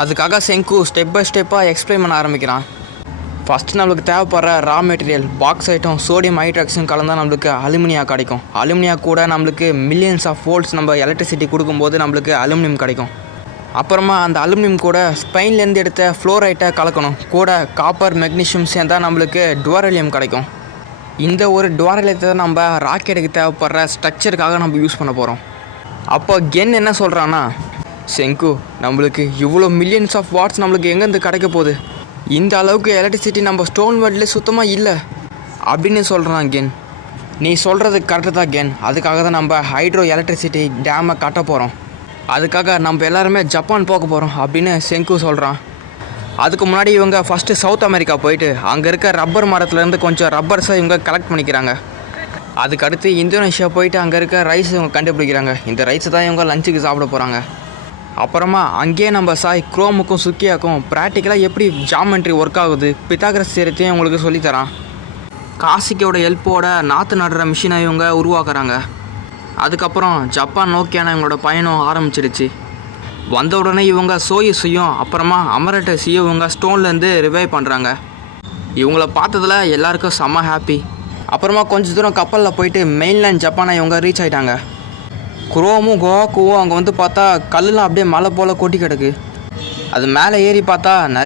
அதுக்காக செங்கு step by ஸ்டெப்பாக explain பண்ண ஆரம்பிக்கிறான். ஃபஸ்ட்டு நம்மளுக்கு தேவைப்படுற ரா மெட்டீரியல் பாக்ஸைட்டும் சோடியம் ஹைட்ராக்ஸும் கலந்தால் நம்மளுக்கு அலுமினியா கிடைக்கும். அலுமினியா கூட நம்மளுக்கு மில்லியன்ஸ் ஆஃப் வோல்ட்ஸ் நம்ம எலக்ட்ரிசிட்டி கொடுக்கும்போது நம்மளுக்கு அலுமினியம் கிடைக்கும். அப்புறமா அந்த அலுமினியம் கூட ஸ்பெயின்லேருந்து எடுத்த ஃப்ளோரைட்டை கலக்கணும். கூட காப்பர் மெக்னீஷியம் சேர்ந்தால் நம்மளுக்கு டுவாரலியம் கிடைக்கும். இந்த ஒரு டுவாரலியத்தை தான் நம்ம ராக்கெட்டுக்கு தேவைப்படுற ஸ்ட்ரக்சருக்காக நம்ம யூஸ் பண்ண போகிறோம். அப்போ கென் என்ன சொல்கிறான்னா, செங்கு நம்மளுக்கு இவ்வளோ மில்லியன்ஸ் ஆஃப் வாட்ஸ் நம்மளுக்கு எங்கேருந்து கிடைக்க போகுது, இந்த அளவுக்கு எலக்ட்ரிசிட்டி நம்ம ஸ்டோன் வேர்ல்டில் சுத்தமாக இல்லை அப்படின்னு சொல்கிறான் கென். நீ சொல்கிறது கரெக்டு தான் கென். அதுக்காக தான் நம்ம ஹைட்ரோ எலக்ட்ரிசிட்டி டேமை கட்ட போகிறோம். அதுக்காக நம்ம எல்லாருமே ஜப்பான் போக போகிறோம் அப்படின்னு செங்கு சொல்கிறான். அதுக்கு முன்னாடி இவங்க ஃபஸ்ட்டு சவுத் அமெரிக்கா போயிட்டு அங்கே இருக்க ரப்பர் மரத்துலேருந்து கொஞ்சம் ரப்பர்ஸை இவங்க கலெக்ட் பண்ணிக்கிறாங்க. அதுக்கடுத்து இந்தோனேஷியா போயிட்டு அங்கே இருக்க ரைஸ் இவங்க கண்டுபிடிக்கிறாங்க. இந்த ரைஸை தான் இவங்க லஞ்சுக்கு சாப்பிட போகிறாங்க. அப்புறமா அங்கேயே நம்ம சாய் குரோமுக்கும் சுக்கியாக்கும் ப்ராக்டிக்கலாக எப்படி ஜாமெண்ட்ரி ஒர்க் ஆகுது பித்தாகரஸ் தியரத்தையும் உங்களுக்கு சொல்லித்தரான். காசிக்கோட ஹெல்ப்போட நாற்று நடுற மிஷினை இவங்க உருவாக்குறாங்க. அதுக்கப்புறம் ஜப்பான் நோக்கியான இவங்களோட பயணம் ஆரம்பிச்சிடுச்சு. வந்த உடனே இவங்க சோயுஸையும் அப்புறமா அமரட்டஸையும் இவங்க ஸ்டோன்லேருந்து ரிவைவ் பண்ணுறாங்க. இவங்கள பார்த்ததில் எல்லாருக்கும் செம்ம ஹாப்பி. அப்புறமா கொஞ்சம் தூரம் கப்பலில் போயிட்டு மெயின்லேண்ட் ஜப்பானை இவங்க ரீச் ஆகிட்டாங்க. குரோமும் கோவாக்குவும் அங்கே வந்து பார்த்தா கல்லுலாம் அப்படியே மலை போல் கொட்டி கிடக்கு. அது மேலே ஏறி பார்த்தா